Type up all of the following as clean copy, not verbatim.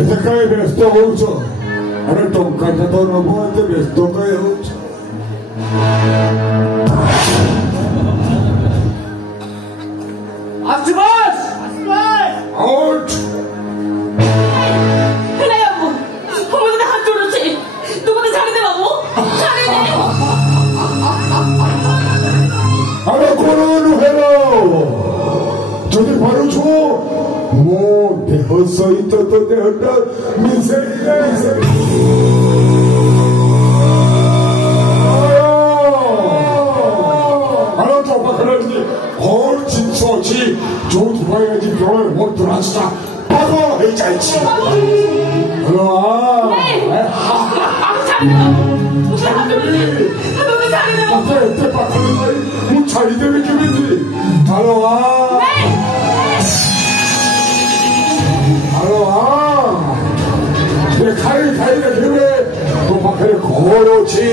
ଏତେ କାହିଁ ବ୍ୟସ୍ତ ହଉଛ? ଆରେ ଟଙ୍କାଟା ତ ନବ, ଏତେ ବ୍ୟସ୍ତ କାହିଁ ହଉଛ? ଆରେ କଣ ନୁହେଁ ଯଦି ପାରୁଛୁ ମୋ ଦେହ ସହିତ ତ ଦେହଟା ମିଶେଇ ତୋ ପାଖରେ କଣ ଜିନିଷ ଅଛି ଯୋଉଥିପାଇଁ ଆଜି ପ୍ରଳୟ ମୋର ରାସ୍ତା ପାଗଳ ହେଇଯାଇଛି। ମତେ ଏତେ ପାଖରେ ଯାଇ ମୁଁ ଛାଡ଼ିଦେବି କେମିତି? ଖାଇ ଖାଇ ଦେଖିବେ ତୋ ପାଖରେ ଖବର ଅଛି।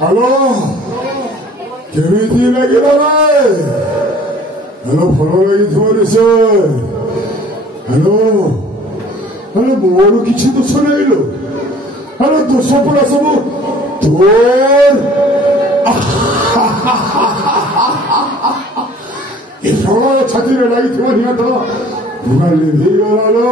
Hello? କେମିତି ଲାଗିଲା ରେ? ହ୍ୟାଲୋ ଭଲ ଲାଗିଥିବ ନିଶ୍ଚୟ। ହ୍ୟାଲୋ ହ୍ୟାଲୋ ମୋର କିଛି ଦୋଷ ନାହିଁ ଲୋ। ହ୍ୟାଲୋ ଦୋଷ ପଡ଼ା ସବୁ ତୋର। ଏ ପ୍ରଳୟ ଛାତିରେ ଲାଗିଥିବା ନିହାତ ପୁରା ଲିଭିଗଲା ଲୋ।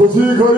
खुशी कर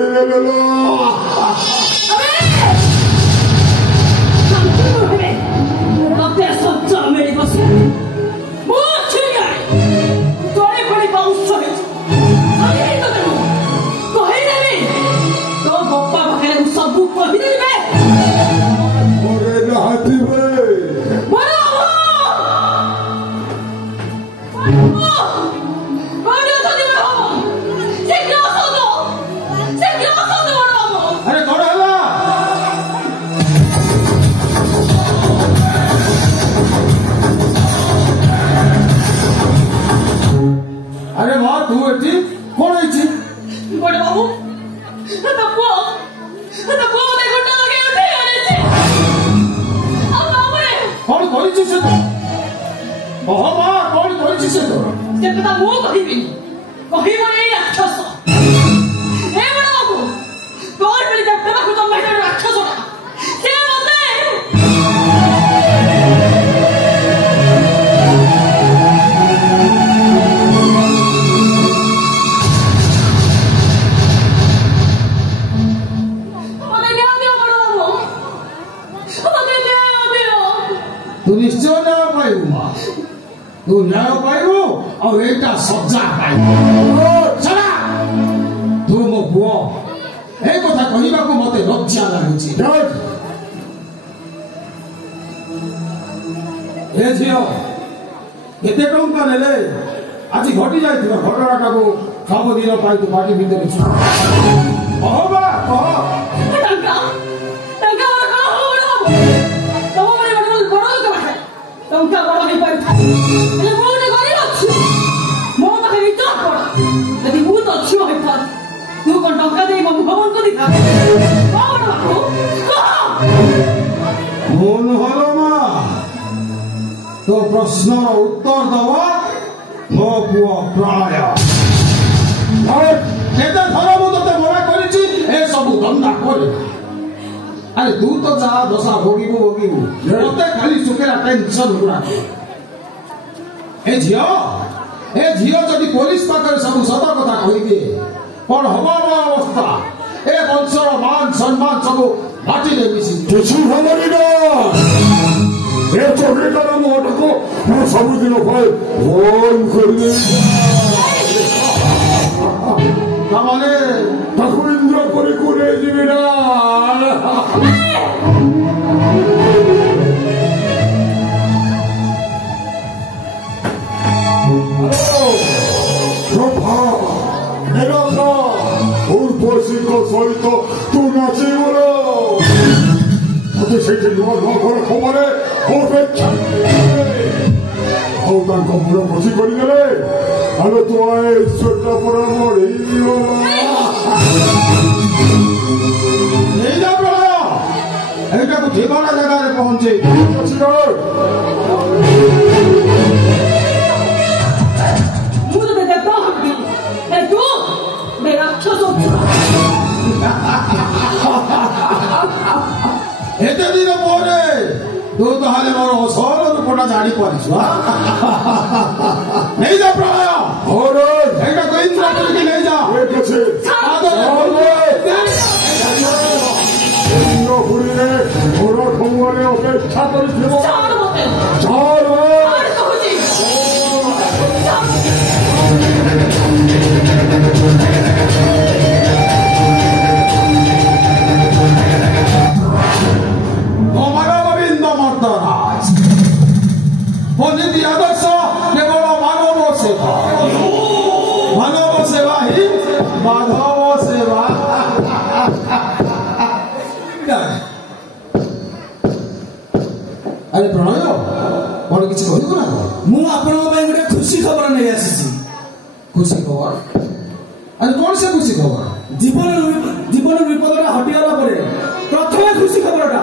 राक्षस न्याय पाइबु और एटा सजा पाइबु चला तू मो पुओ ए कथा कहिबाकू मते लज्जा लाଗୁଛି ए झियो केते टंका नेले आज घटी जाइथिबा घटनाटाको खबर दिन पाइ तू पार्टी भितर छु ओबा कह टंका टंका का होलो तो मने बडो बडो का है टंका बडो ही पाइ ele बोलने गरी अछि मो पाखे विचार कर यदि मु तो छियो है था तू कोन टंका दे मो भवन को दिखा कौन बाबू मोन हलो मा तो प्रश्न उत्तर दवा मो पुओ प्राय अरे केते थर मु तते मना करिछि ए सब धंदा करे अरे तू तो जा दशा भोगिबु मते खाली सुकेला टेंशन गुडा ए झियो जदि पुलिस पाकर सब सत कथा कहिबे कोन हबा अवस्था ए वंशर मान सम्मान सब माटी रे मिसी কিছু হবনি না এ চোখে তারা মোটকো মু ସବୁଦିନ ପାଇଁ ফোন করিলে তামানে তাকু ইন্দ্র করে করে দিবি না উর্বশীর সহিত তু নাচিবল মতে সেইটি নূଆ নূଆ ঘর খবরে অপেক্ষা ଆଉ ତାଙ୍କ ମୁଣ୍ଡ ବସି କରିଦେଲେ ଆଲୋ ତୁ ଈଶ୍ୱରଟା ପରା ମରିବ ନେଇଯା ପ୍ରଳୟ ଏଇଟାକୁ ଠିକଣା ଜାଗାରେ ପହଞ୍ଚେଇ मु तो देखता हूं ए तू मेरा राक्षस एते दिन ପରେ तू ତାହେଲେ ମୋର ଅସଲ ରୂପଟା ଜାଣି ପାରିଛୁ ନେଇଯା ପ୍ରଳୟ ଏଇଟା ଇନ୍ଦ୍ର କରିକି ନେଇଯା হুড়িরে ঘোর খবরে অপেক্ষা করেছিল গোবিন্দ মর্দরাজ নীতি আদর্শ কেবল মানব সেবা মানব সেবা হি মাধব সেবা আরে প্রণয় কোন কিছু কহিব না মু আপনার পাই গোটে খুশি খবর নেই আসিছি খুশি খবর আরে কোন সে খুশি খবর জীবন বিপদটা হটিগলা পরে প্রথমে খুশি খবরটা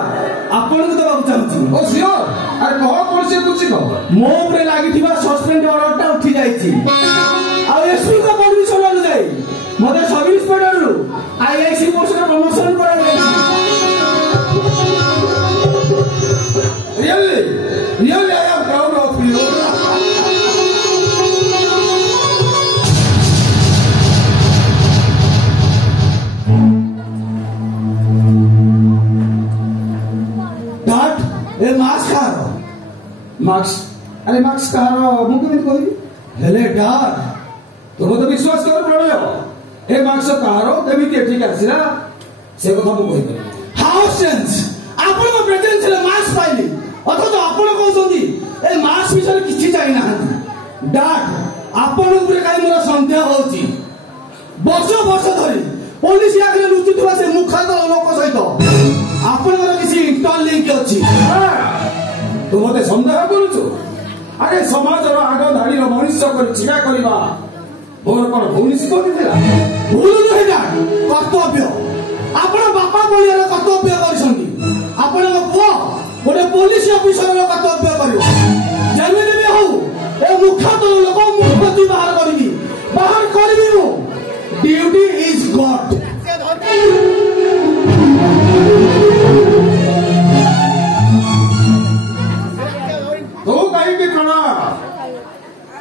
আপনাকে দেওয়া চাহুছি ও সিওর আরে কহ কোন সে খুশি খবর মো উপরে লাগিଥିବା সসপেন্ড অর্ডরটা উঠি যাইছি আর এসপি কা পরমিশন অনুযায়ী মতে সব ইন্সপেক্টরରୁ আইআইসি পোস্টে প্রমোশন করা যাইছি Really, I am proud of you. Dad, A mask कहारो मार्क्स अरे मार्क्स कहारो मु केमिति कहबी हेले डर तुम तो विश्वास कर प्रलय ए मार्क्स कहारो केमिति ठीक आसिला से কথা मु कहि पारे हाउ सेंस आपण को प्रेजेंस ले मास्क पाइली অথচ ଆପଣ କହୁଛନ୍ତି ଏ ମାସ ବିଷୟରେ କିଛି ଜାଣିନାହାନ୍ତି ଡାଟ୍ ଆପଣ ଉପରେ କାହିଁ ମୋର ସନ୍ଦେହ ହଉଛି ବର୍ଷ ବର୍ଷ ଧରି ପୋଲିସ ଆଗରେ ଲୁଚୁଥିବା ସେ ମୁଖାଦଳ ଲୋକ ସହିତ ଆପଣଙ୍କର କିଛି ଇଣ୍ଟର ଲିଙ୍କ ଅଛି ତୁ ମତେ ସନ୍ଦେହ କରୁଛୁ ଆରେ ସମାଜର ଆଗ ଧାଡ଼ିର ମଣିଷ କରି ଛିଡ଼ା କରିବା ମୋର କଣ ଭଉଣୀ ଶିଖଉଥିଲା ଭୁଲ ନୁହେଁ ଡାଟ୍ କର୍ତ୍ତବ୍ୟ ଆପଣ ବାପା ଭଳିଆର କର୍ତ୍ତବ୍ୟ କରିଛନ୍ତି ଆପଣଙ୍କ ପୁଅ ଗୋଟେ ପୋଲିସ ଅଫିସରର କର୍ତ୍ତବ୍ୟ କରିବ ଯେମିତି ବି ହଉ ଏ ମୁଖ୍ୟତଃ ଲୋକ ମୁଖତି ବାହାର କରିବି ମୁଁ ଡ୍ୟୁଟି ଇଜ ଗଡ୍ ତୁ କାହିଁକି କଣ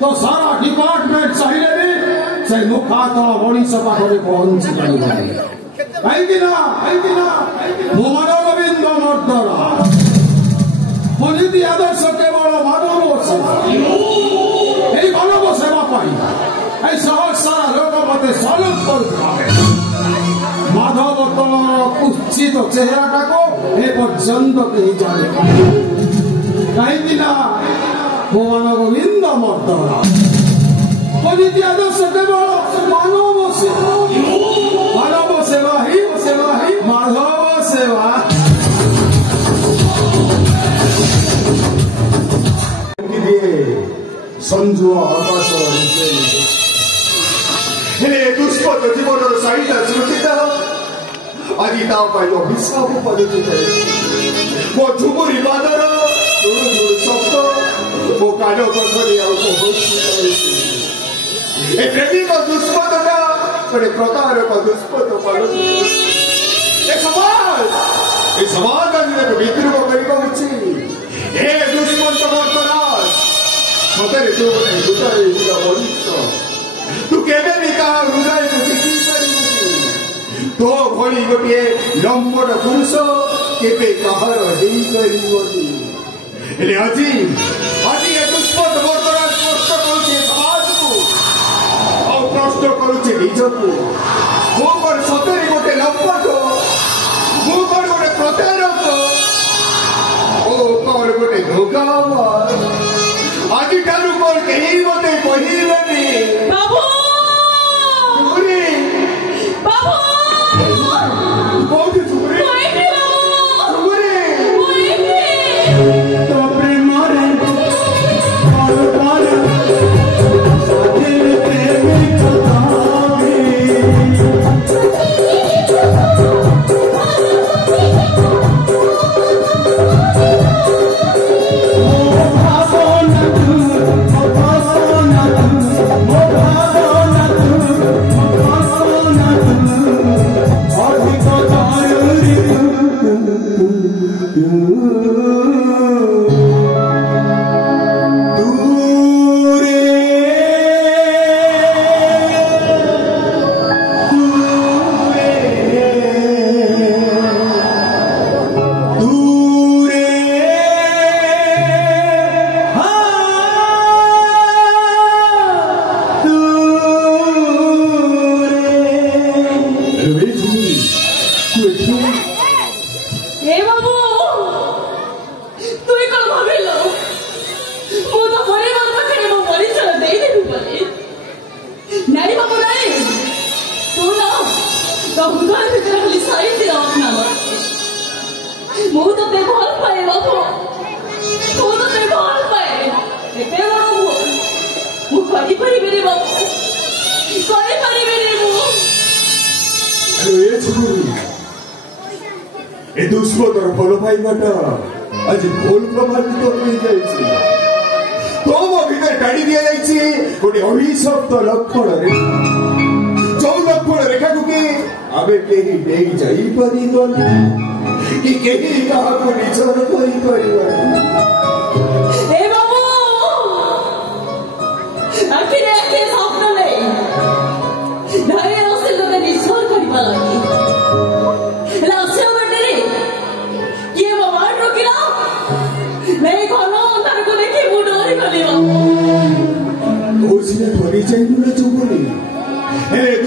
तो सारा डिपार्टमेंट चाहिए भी से मुखातल मनीष पाखरे पहुंची जाए मोहन गोविंद मर्दरा मनिति आदर्श केवल मानव मते सलूट करुवा माधव कुचित चेहरा को ए पर्यंत कहीं जाने कहीं भगवान गोविंद मर्दरा पवित्र आदर्श केवल मानव सेवा ही माधव सेवा संजुआ आकाश दुष्पद जीवन साइटा स्मृतिता आज अभिशाप परिचित मो झुमुरी बादर शब्द मो कान पाखरे प्रेमिक दुष्पदता गोटे प्रकार दुष्पद समाज आज विद्रोह कर दुष्मंत वर्तराज मत तू गोटे हृदय बलिष्ठ तू केवे भी कहा हृदय को टिकी पारिबुनी तो भली गोटे लंबट पुरुष केवे कहार हेई पारिबुनी हेले आज ए दुष्पद वर्तराज कष्ट करुचे समाज को और प्रश्न करुचे निजको मो पर सतरे गोटे लंबट मो पर गोटे प्रतारक ओ पर गोटे धोखाबाज आज ठारू कौन कहीं मते कहलेनी बाबू चुरी बाबू बहुत चुरी तो प्रेम रे और दिल प्रेम कथावे दुष्पदर भल पाइबाटा आज भूल प्रभावित हो तुम भीतर टाणी दि जाए गोटे अभिशप्त लक्षण जो लक्षण रेखा को कि आम कहीं नहीं जापर कि कहीं क्या निजर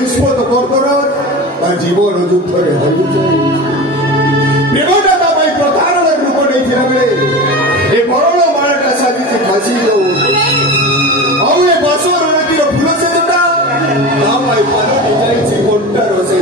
दुष्पद बर्तराज जीवन युद्ध प्रेमटा प्रतारण रूप नहीं बेले मरण मालटा साजी फासी बसर नदी फूल सेटा कंटार से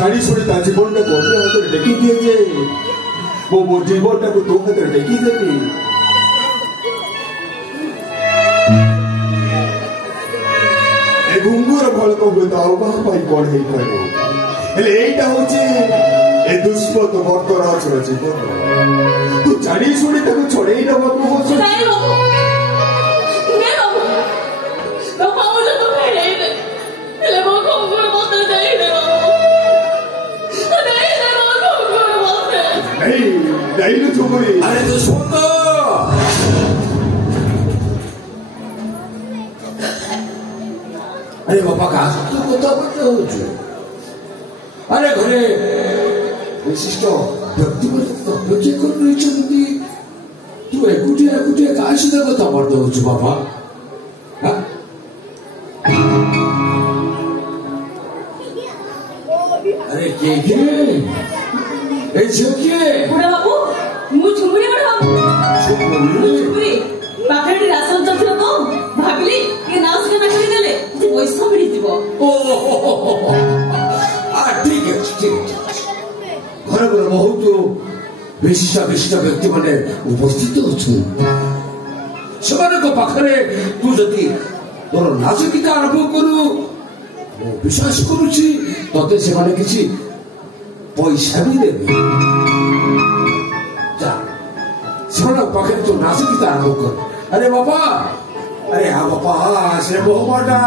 जानी शुणी जीवन को गंभीर हाथ में टेकी दिए ମୋ ଜୀବନଟାକୁ ତୋ ହାତରେ ଟେକିଦେବି। ଏ ଘୁଙ୍ଗୁର ଫଳକ ହୁଏତ ଆଉ କାହା ପାଇଁ କଣ ହେଇପାରିବ, ହେଲେ ଏଇଟା ହଉଛି ଏ ଦୁଷ୍ମତ ବର୍ତ୍ତରାଜର ଜୀବନ। ତୁ ଜାଣି ଶୁଣି ତାକୁ ଛଡେଇ ନେବାକୁ ହଉଛି। अरे दुष्मत, अरे बापा कहा तू कथा बोलते हो? अरे घरे विशिष्ट व्यक्ति अपेक्षा कर रही तू एकुटिया एकुटिया क्या सहित कथा बोलते हो बापा? अरे के बुढ़ा बाबू मु झुमुरी बुढ़ा बाबू झुमुरी पाखरे राशन चलथिला तो भाबिली कि नास के नकली देले जे पैसा मिली दिबो। ओ आ ठीक है घर घर बहुत विशिष्ट व्यक्ति माने उपस्थित अच्छे से पाखे तू जदि तोर नाच गीत आरंभ करू विश्वास करुची तते से किसी पैसा भी देवी से पाखे तू नाच गीत आरंभ कर। अरे बाबा, अरे हाँ बापा से बहुमाटा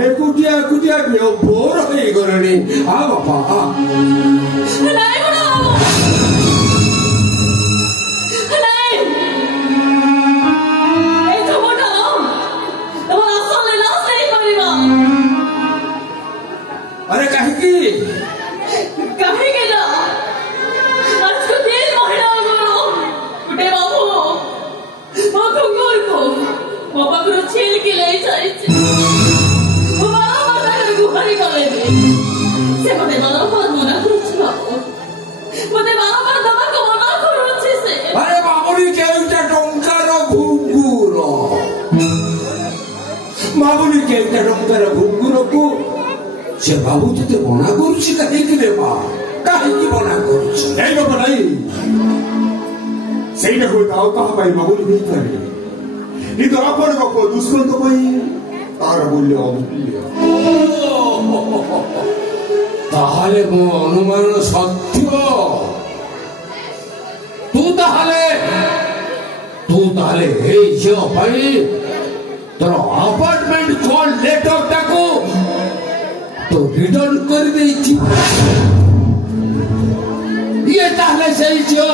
एकुटिया एकुटिया बोर हो गलनी। हाँ बापा अरे कहीं छील के ले जाए गुहारी गले से मते बारंबार मना करुछि बाबू, मते बारंबार दबा को मना करुछि से। अरे बाबुनी केउटा टंकार घुंगुर बाबुनी केउटा टंकार घुंगुर को से बाबू तते मना करुछि कहीं कि रे बा कहीं कि मना करुछि नहीं बाबा नहीं सही ना कोई दाव कहा भाई बाबुनी नहीं करे नी तो आपण को दुश्मन तो भाई तार मूल्य अमूल्य। ताहले मो अनुमान सत्य तू ताहले ए जो भाई तोर अपार्टमेंट कॉल लेटर टाको तो रिटर्न कर देछि ये ताहले सही जो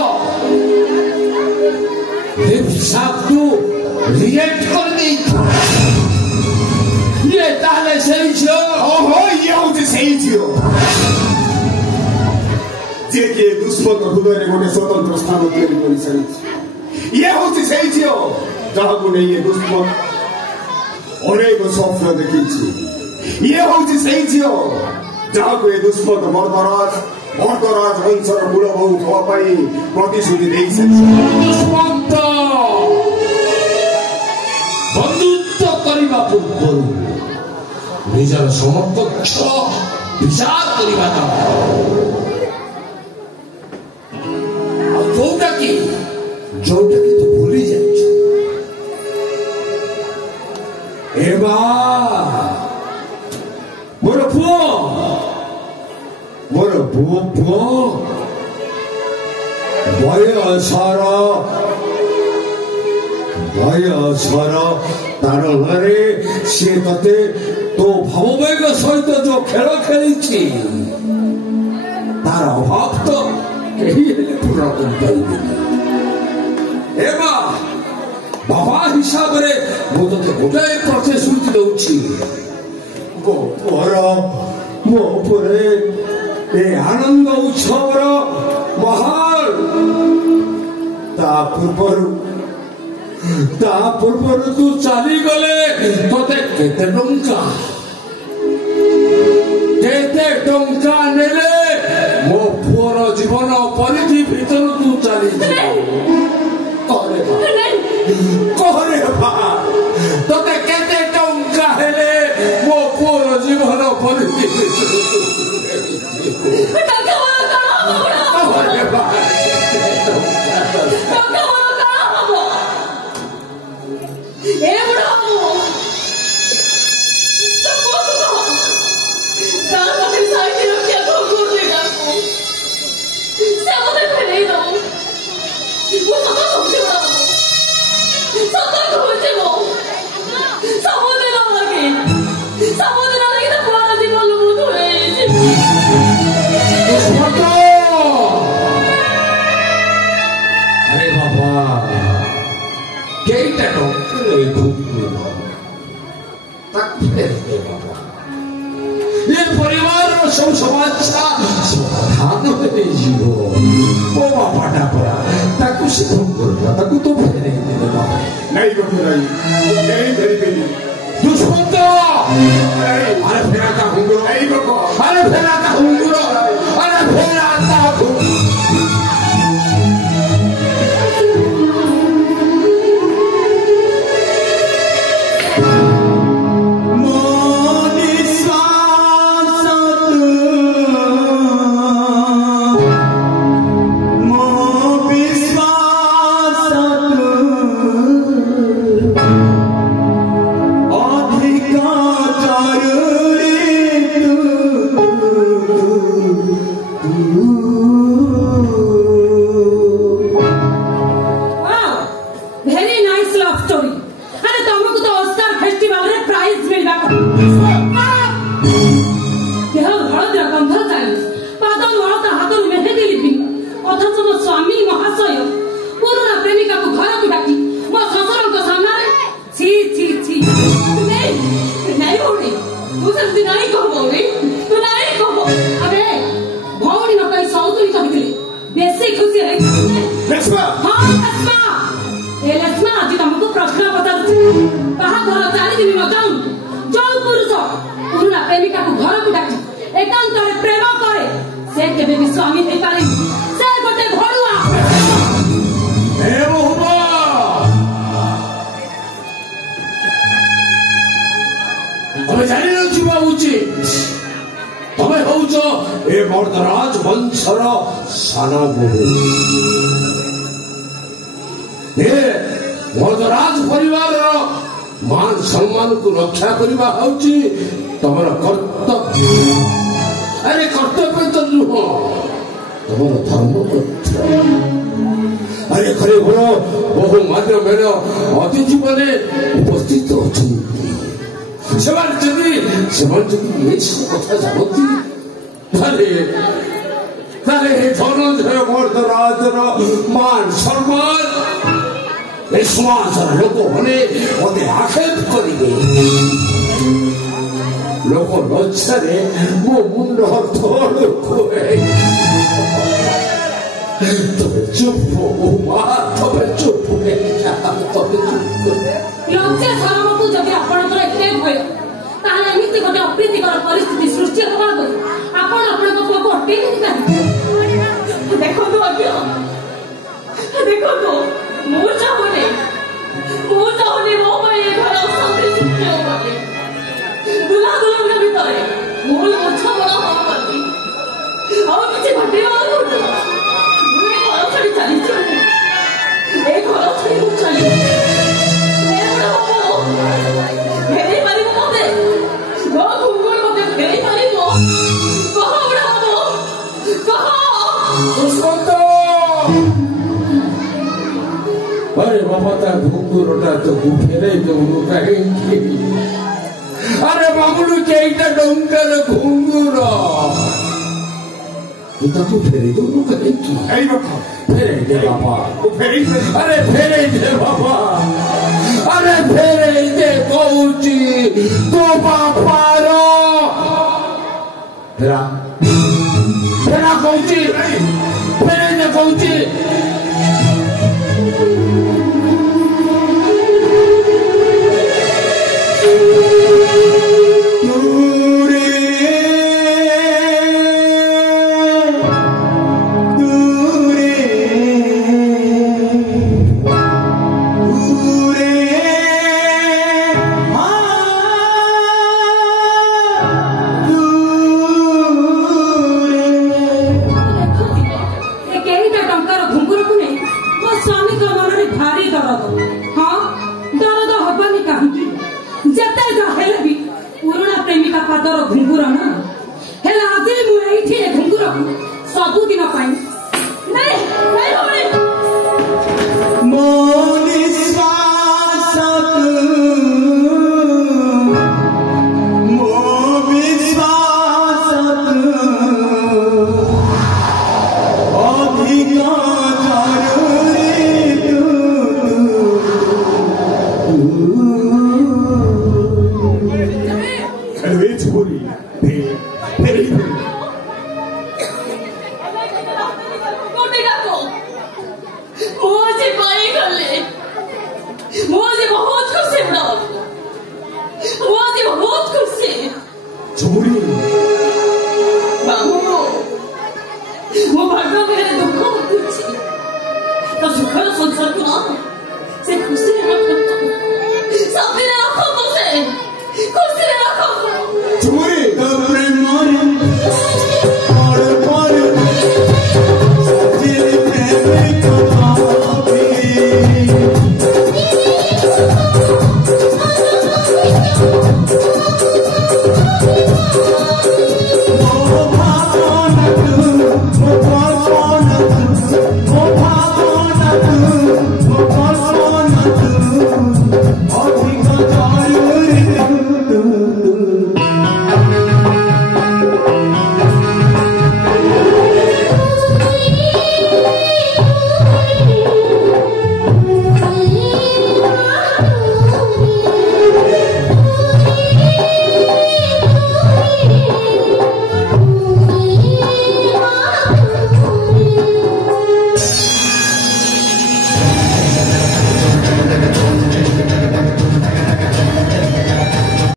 हिसाब तू रिएक्ट कर देछि ये ताहले सही जो ओहो ये होची सही जो जे के दुश्मन हृदय रे गोटे स्वतंत्र स्थान तैयारी करि सरी ये होची सही जो जहाँ को नहीं ये दुश्मन अनेक स्वप्न देखी ये होची सही जो जहाँ को ये दुश्मन मर्दराज वंशर मूल बहु हवा पाई प्रतिश्रुति देई सरी दुश्मन बंधुत्व करने पूर्व निजर समकक्ष विचार करने जोटा कि तो भूली जाए मोर पुओ बयसर तार घरे सी ते तो भाववेग सहित जो खेल खेली तार अभाव तो पूरा बाबा हिसाब से मुझे गोटाए प्रतिश्रुति दौची मो आनंद उत्सव महाल पूर्व तू चली गले ते केते टंका नेले मो पुअर जीवन परिधि भीतर तू चली कहरे ते केते टंका हेले मो पुअर जीवन परिधि भीतर এইটা এই ঘুমগুলো তাকে ফেরতে বাবা ये परिवार सब समस्या समाधान होते जीव वो बापाटा पड़ा ताकू से ताकू तो फेरे देना नहीं बखुराई नहीं नहीं दुश्मन तो अरे फेरा का हुंगुरो नहीं बखो अरे फेरा का हुंगुरो अरे फेरा का मर्दराज वंशर सान बहु मर्दराज परिवार मान सम्मान को रक्षा करने हूँ तुम कर्तव्य अरे कर्तव्य तो नुह तुम धर्म अरे घरे घर बहु मान्य मेल अतिथि मैंने उपस्थित अच्छा कथा जानती धनंजय मर्दराज मान सम्मान समाजर लोक मैंने मत आक्षेप करेंगे लोक लज्जार मो मुंड तबे चुप उमा तबे चुप लज्जा शरम को जब आपनकर एते भय ताहले एमिति गोटे अप्रीतिकर परिस्थिति सृष्टि होबा गई आपण आपण को को हटे नहीं देखो तो अज्ञा देखो तो मो चाहने मो भाई घर शांति सुखे होबा दुला दुला भीतर मोल अच्छा बड़ा हो करती और किसी घटे वाला मुझे घर छड़ी चली एक घर छड़ी चली फेरी पारी मते गो घुंगुर मते फेरी पारी मो कहो बड़ा हो कहो दुश्मन अरे बाबा ता घुंगुरटा तो फेरे तो कहेंगे अरे मामूलू केइटा डंगर घुंगुर तू फेरे तो कहेंगे नहीं बखो फेरे दे बाबा फेरी अरे फेरे दे बाबा अरे फेरे दे कौची तो बापारो फेरा फेरा कौची फेरे दे कौची मुझे पाई कर ले मुझे बहुत खुशी बनाओ मुझे बहुत खुशी झुमुरी बाबू वो भाग्य मेरे दुख खुशी तो सुखर संसार को ना से खुशी रखो सब दिन रखो तो से खुशी रखो झुमुरी